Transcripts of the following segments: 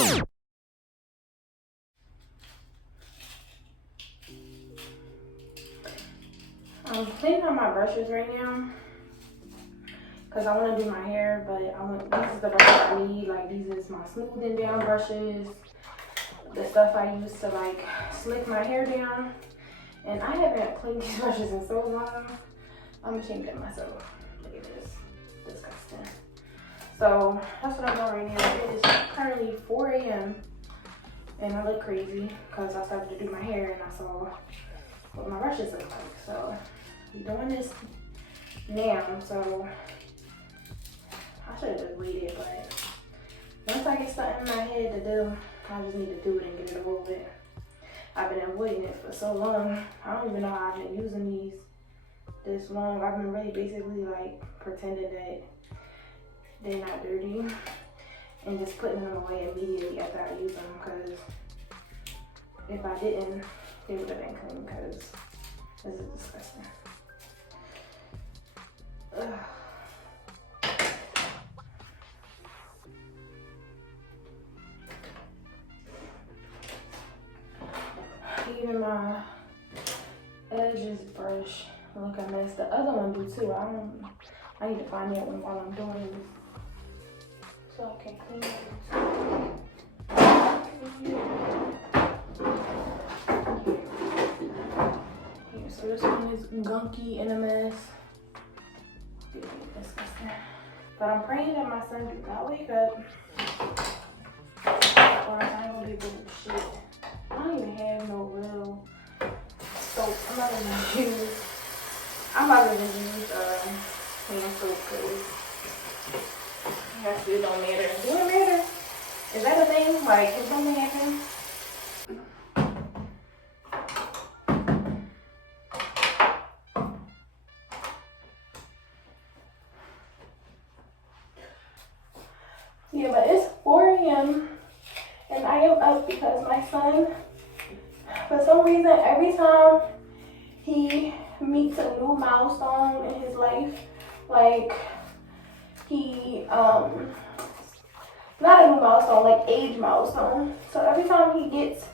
I'm cleaning out my brushes right now because I want to do my hair, but this is the brushes I need. Like, these is my smoothing down brushes, the stuff I use to like slick my hair down. And I haven't cleaned these brushes in so long. I'm ashamed of myself. Look at this, disgusting. So that's what I'm doing right now. It is currently 4 a.m. and I look crazy because I started to do my hair and I saw what my brushes look like. So I'm doing this now. So I should have just waited, but once I get something in my head to do, I just need to do it and get it over with. I've been avoiding it for so long. I don't even know how I've been using these this long. I've been really basically like pretending that they're not dirty and just putting them away immediately after I use them, because if I didn't, they would have been clean, because this is disgusting. Ugh. Even my edges brush look a mess. The other one do too. I need to find that one while I'm doing this, so I can clean it. Here, so this one is gunky and a mess. Disgusting. But I'm praying that my son do not wake up, or I ain't gonna be able to do shit. I don't even have no real soap. I'm about to just use hand soap, because it don't matter. Do it matter? Is that a thing? Like, can something happen? Yeah, but it's 4 a.m. and I am up because my son, for some reason, every time he meets a new milestone in his life, like he, not a new milestone, like age milestone. So every time he gets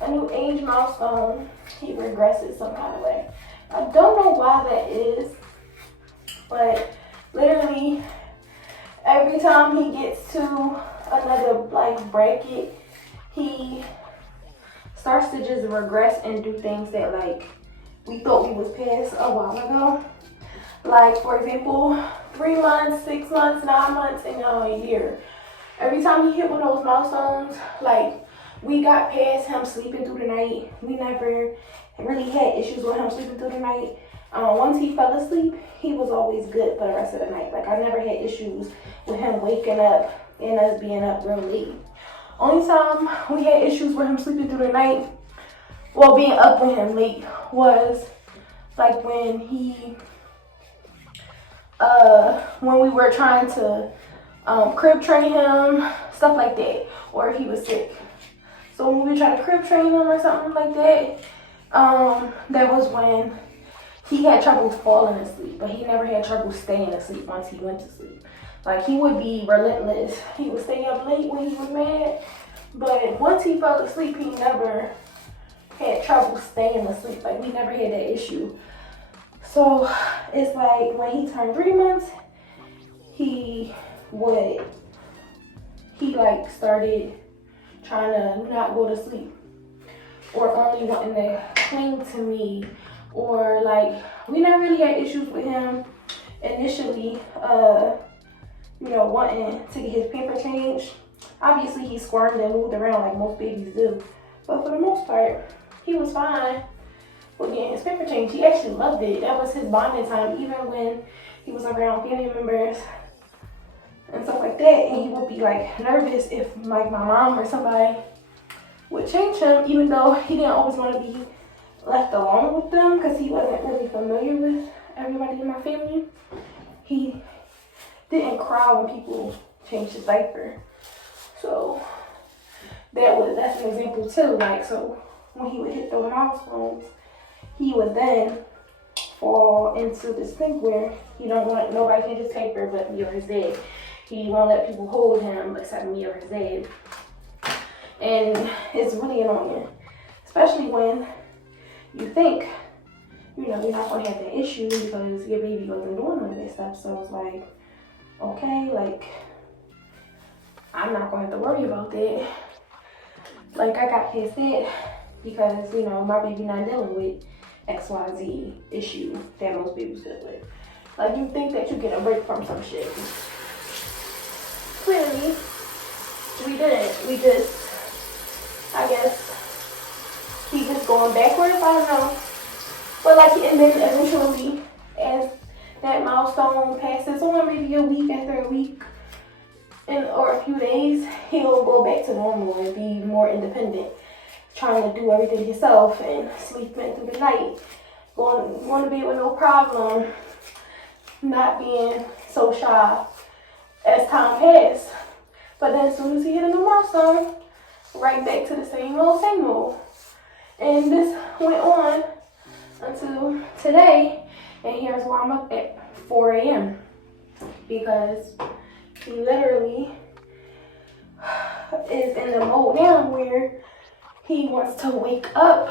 a new age milestone, he regresses some kind of way. I don't know why that is, but literally every time he gets to another like bracket, he starts to just regress and do things that like we thought we was past a while ago. Like, for example, 3 months, 6 months, 9 months, and now a year. Every time he hit one of those milestones, like, we got past him sleeping through the night. We never really had issues with him sleeping through the night. Once he fell asleep, he was always good for the rest of the night. Like, I never had issues with him waking up and us being up real late. Only time we had issues with him sleeping through the night, well, being up with him late, was like when we were trying to crib train him, stuff like that, or if he was sick. So when we tried to crib train him or something like that, that was when he had trouble falling asleep, but he never had trouble staying asleep once he went to sleep. Like, he would be relentless. He would stay up late when he was mad, but once he fell asleep, he never had trouble staying asleep. Like, we never had that issue. So it's like when he turned 3 months, he like started trying to not go to sleep, or only wanting to cling to me, or like, we never really had issues with him initially, wanting to get his pamper changed. Obviously, he squirmed and moved around like most babies do, but for the most part, he was fine with getting his pamper changed. He actually loved it. That was his bonding time, even when he was around family members and stuff like that. And he would be like nervous if like my mom or somebody would change him, even though he didn't always want to be left alone with them, because he wasn't really familiar with everybody in my family. He didn't cry when people changed his diaper. So that's an example too. Like, so when he would hit those milestones, he would then fall into this thing where he don't want nobody to change his diaper but me or his dad. He won't let people hold him except me or his dad. And it's really annoying, especially when you think, you know, you're not gonna have that issue because your baby wasn't doing none of that stuff. So it's like, okay, like, I'm not gonna have to worry about that. Like, I got past that because, you know, my baby not dealing with XYZ issue that most babies deal with. Like, you think that you get a break from some shit. Clearly, we didn't. We just, I guess, keep just going backwards. I don't know. But like, and then eventually, as that milestone passes on, maybe a week after a week, or a few days, he'll go back to normal and be more independent, trying to do everything himself and sleeping through the night, going to bed with no problem, not being so shy as time passed. But then as soon as he hit a new milestone, right back to the same old. And this went on until today, and here's why I'm up at 4 a.m. because he literally is in the mode now where he wants to wake up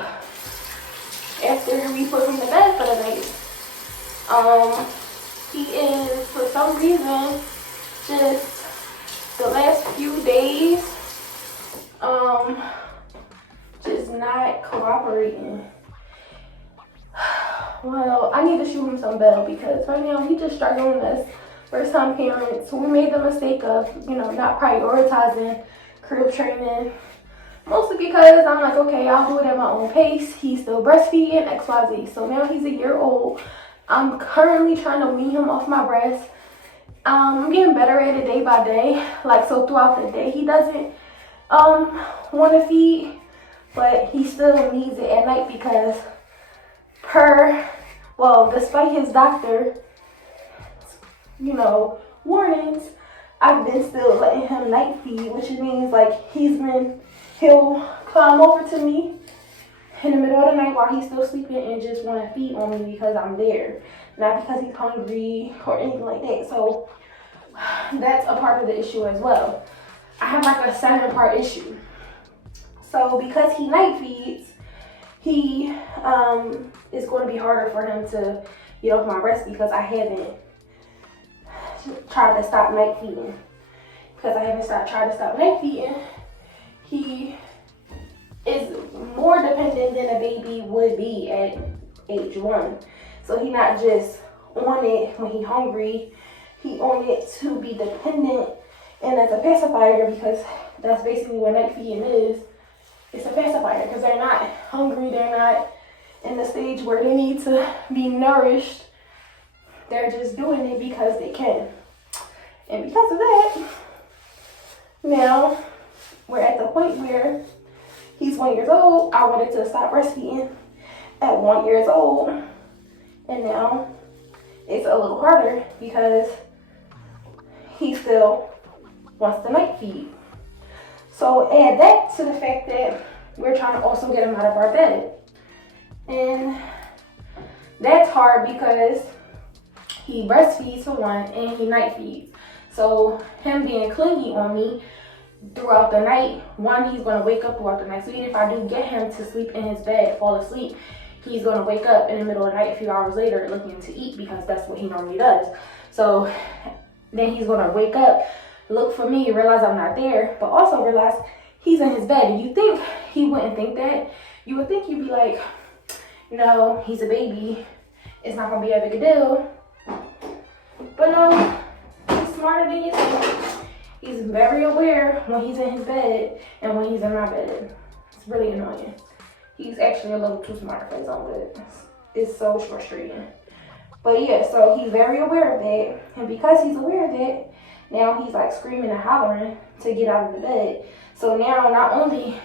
after we put him to bed for the night. He is, for some reason, just the last few days, just not cooperating. Well, I need to shoot him some bell because right now he just struggling as first-time parents. We made the mistake of, you know, not prioritizing crib training. Mostly because I'm like, okay, I'll do it at my own pace. He's still breastfeeding, XYZ. So now he's a year old. I'm currently trying to wean him off my breast. I'm getting better at it day by day. Like, so throughout the day, he doesn't want to feed, but he still needs it at night because despite his doctor, you know, warnings, I've been still letting him night feed, which means like he'll climb over to me in the middle of the night while he's still sleeping and just want to feed on me because I'm there, not because he's hungry or anything like that. So that's a part of the issue as well. I have like a 7-part issue. So because he night feeds, he it's going to be harder for him to get off my breast because I haven't tried to stop night feeding. Because I haven't tried to stop night feeding, he is more dependent than a baby would be at age 1. So he not just on it when he hungry, he on it to be dependent and as a pacifier, because that's basically what night feeding is. It's a pacifier because they're not hungry, they're not in the stage where they need to be nourished. They're just doing it because they can. And because of that, now we're at the point where he's 1 year old. I wanted to stop breastfeeding at 1 year old. And now it's a little harder because he still wants to night feed. So add that to the fact that we're trying to also get him out of our bed. And that's hard because he breastfeeds for one and he night feeds. So him being clingy on me throughout the night, one, he's going to wake up throughout the night. So even if I do get him to sleep in his bed, fall asleep, he's going to wake up in the middle of the night a few hours later looking to eat because that's what he normally does. So then he's going to wake up, look for me, realize I'm not there, but also realize he's in his bed. And you think he wouldn't think that. You would think you'd be like, no, he's a baby. It's not going to be a big deal. But no, he's smarter than you think. He's very aware when he's in his bed and when he's in my bed. It's really annoying. He's actually a little too smart for his own good. It's so frustrating. But yeah, so he's very aware of that. And because he's aware of that, now he's like screaming and hollering to get out of the bed. So now not only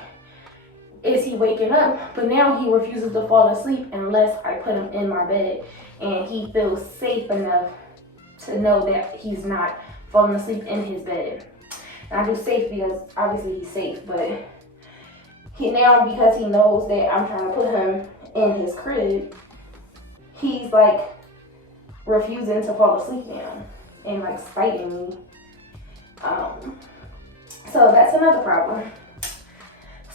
is he waking up, but now he refuses to fall asleep unless I put him in my bed. And he feels safe enough to know that he's not falling asleep in his bed. And I do safe because obviously he's safe, but he now, because he knows that I'm trying to put him in his crib, he's like refusing to fall asleep now and like spiting me. So that's another problem.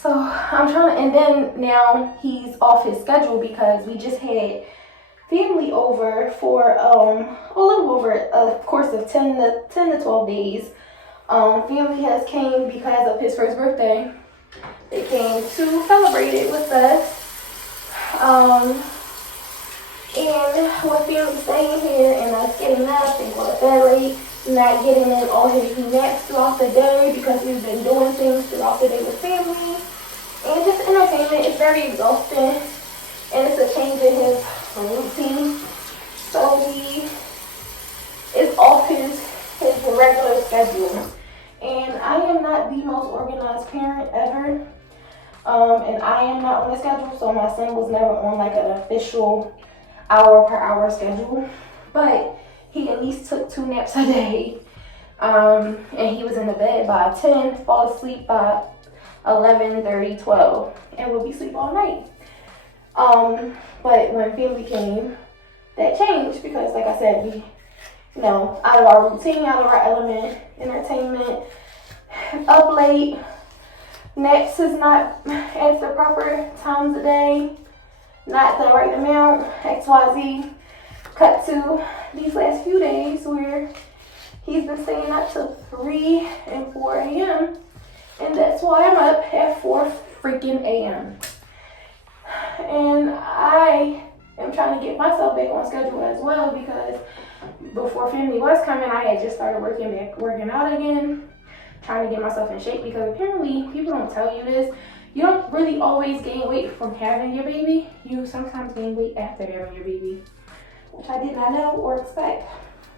So I'm trying to, and then now he's off his schedule because we just had family over for a little over a course of 10 to 12 days. Family has came because of his first birthday. They came to celebrate it with us. And with family staying here and us getting up and going to bed late, not getting in all his naps throughout the day because he's been doing things throughout the day with family. And just entertainment is very exhausting, and it's a change in his routine. So it's off his regular schedule. And I am not the most organized parent ever. And I am not on a schedule, so my son was never on like an official hour per hour schedule. But he at least took 2 naps a day. And he was in the bed by 10, fall asleep by 11:30, 12, and would be asleep all night. But when family came, that changed because, like I said, we, out of our routine, out of our element, entertainment, up late, naps is not at the proper times of day, not the right amount, XYZ. Cut to these last few days where he's been staying up till 3 and 4 a.m. And that's why I'm up at 4 freaking a.m. And I am trying to get myself back on schedule as well because before family was coming, I had just started working out again, trying to get myself in shape because apparently people don't tell you this. You don't really always gain weight from having your baby. You sometimes gain weight after having your baby, which I did not know or expect.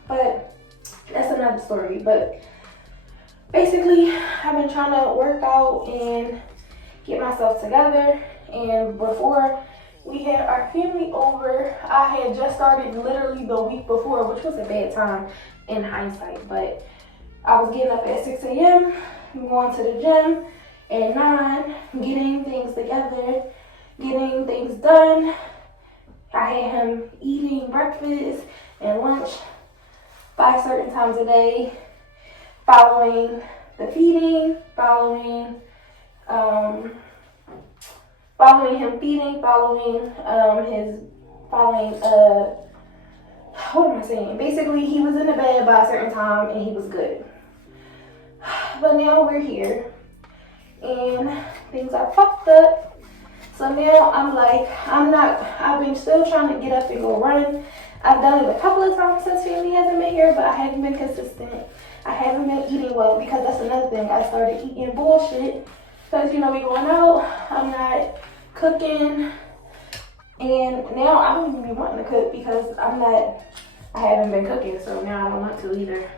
But that's another story. But basically, I've been trying to work out and get myself together. And before we had our family over, I had just started literally the week before, which was a bad time in hindsight. But I was getting up at 6 a.m., going to the gym at 9, getting things together, getting things done. I had him eating breakfast and lunch 5 certain times a day, following the feeding, following him feeding, what am I saying? Basically, he was in the bed by a certain time and he was good. But now we're here and things are fucked up. So now I've been still trying to get up and go running. I've done it a couple of times since family hasn't been here, but I haven't been consistent. I haven't been eating well because that's another thing. I started eating bullshit because, we going out. I'm not cooking. And now I don't even be wanting to cook because I haven't been cooking. So now I don't want to either.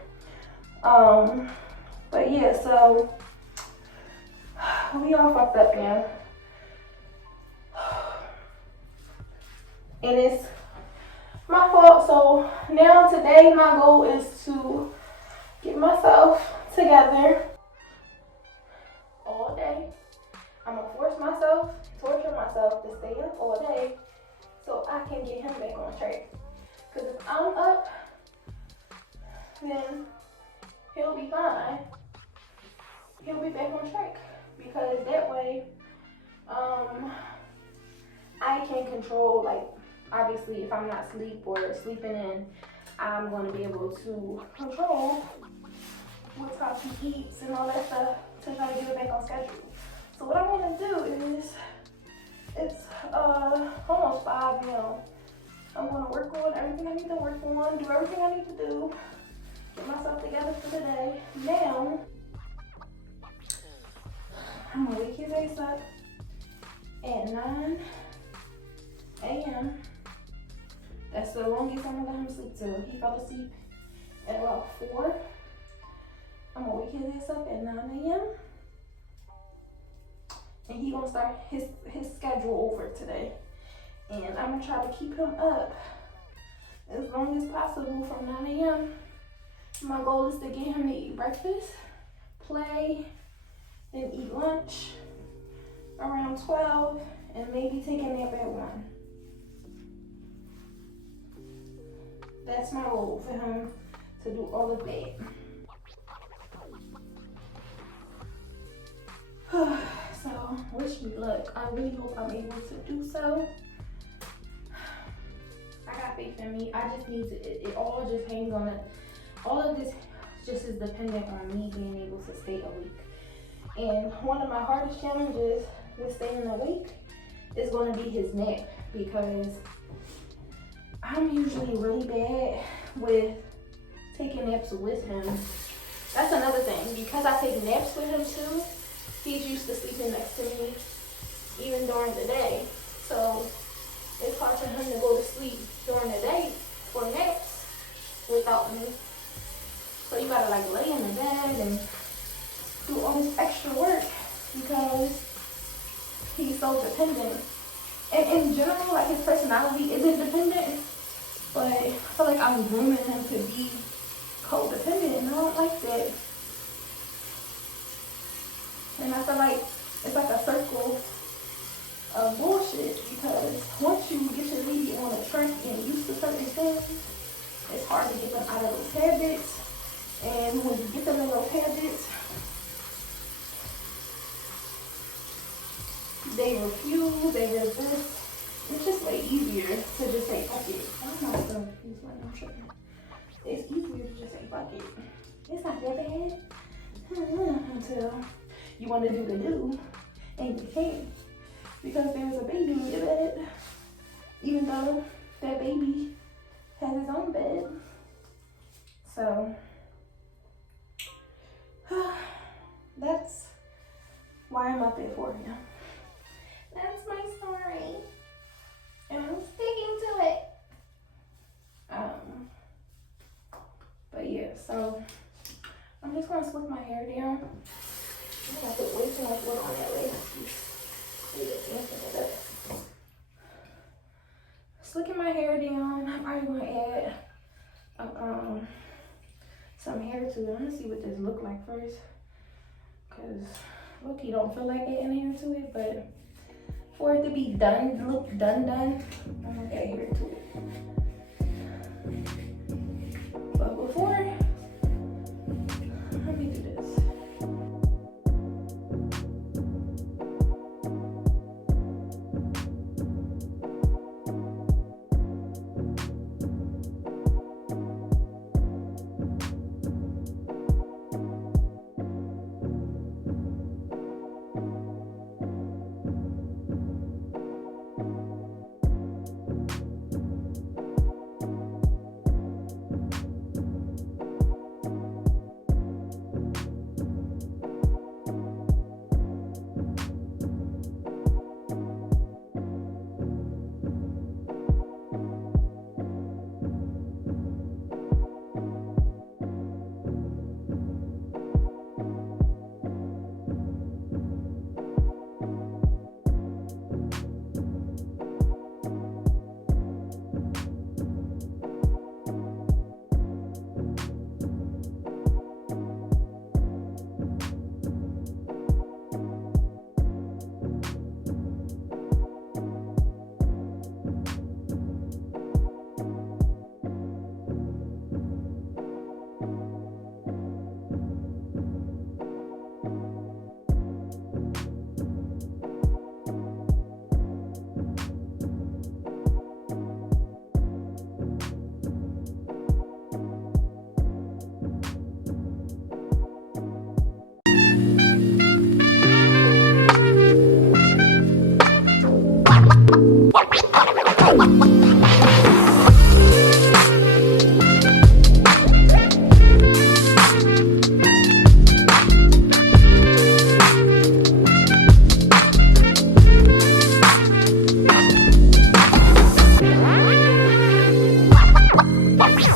But yeah, so we all fucked up now. And it's my fault. So now today my goal is to get myself together all day. I'm gonna torture myself to stay up all day so I can get him back on track. Because if I'm up, then he'll be fine. He'll be back on track. Because that way, I can control, obviously if I'm not asleep or sleeping in, I'm going to be able to control what time he eats and all that stuff to try to get it back on schedule. So what I want to do is, it's almost 5 now. I'm going to work on everything I need to work on, do everything I need to do, get myself together for the day. Now, I'm going to wake his ass up at 9 a.m. That's the longest I'm going to let him sleep till. He fell asleep at about 4. I'm going to wake his ass up at 9 a.m. And he's going to start his schedule over today. And I'm going to try to keep him up as long as possible from 9 a.m. My goal is to get him to eat breakfast, play, then eat lunch around 12, and maybe take a nap at 1. That's my goal for him to do all of that. So wish me luck. I really hope I'm able to do so. I got faith in me. I just need to, it all just hangs on it. All of this just is dependent on me being able to stay awake. And one of my hardest challenges with staying awake is going to be his nap, because I'm usually really bad with taking naps with him. That's another thing, because I take naps with him too. He's used to sleeping next to me even during the day. So it's hard for him to go to sleep during the day for naps without me. So you gotta like lay in the bed and do all this extra work because he's so dependent. And in general, like his personality isn't dependent, but I feel like I'm grooming him to be codependent, and I don't like that. And I feel like it's like a circle of bullshit, because once you get your baby on a track and used to certain things, it's hard to get them out of those habits. And when you get them in those habits, they refuse, they resist. It's just way easier to just say, fuck it. I'm not gonna use my nose. It's easier to just say, fuck it. It's not that bad. Until you want to do the do, and you can't. Because there's a baby in your bed. Even though that baby has his own bed. So, that's why I'm up there for him. That's my story. And I'm sticking to it. But yeah, so I'm just gonna slick my hair down. I put way too much wood on that way. Slicking my hair down. I'm probably gonna add some hair to it. I'm gonna see what this look like first, cause look, you don't feel like adding hair to it, but for it to be done, look done, I'm gonna add hair to it. But before, let me do this.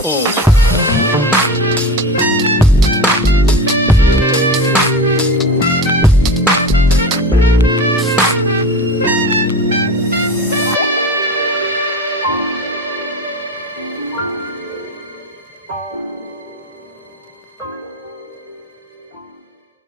Oh.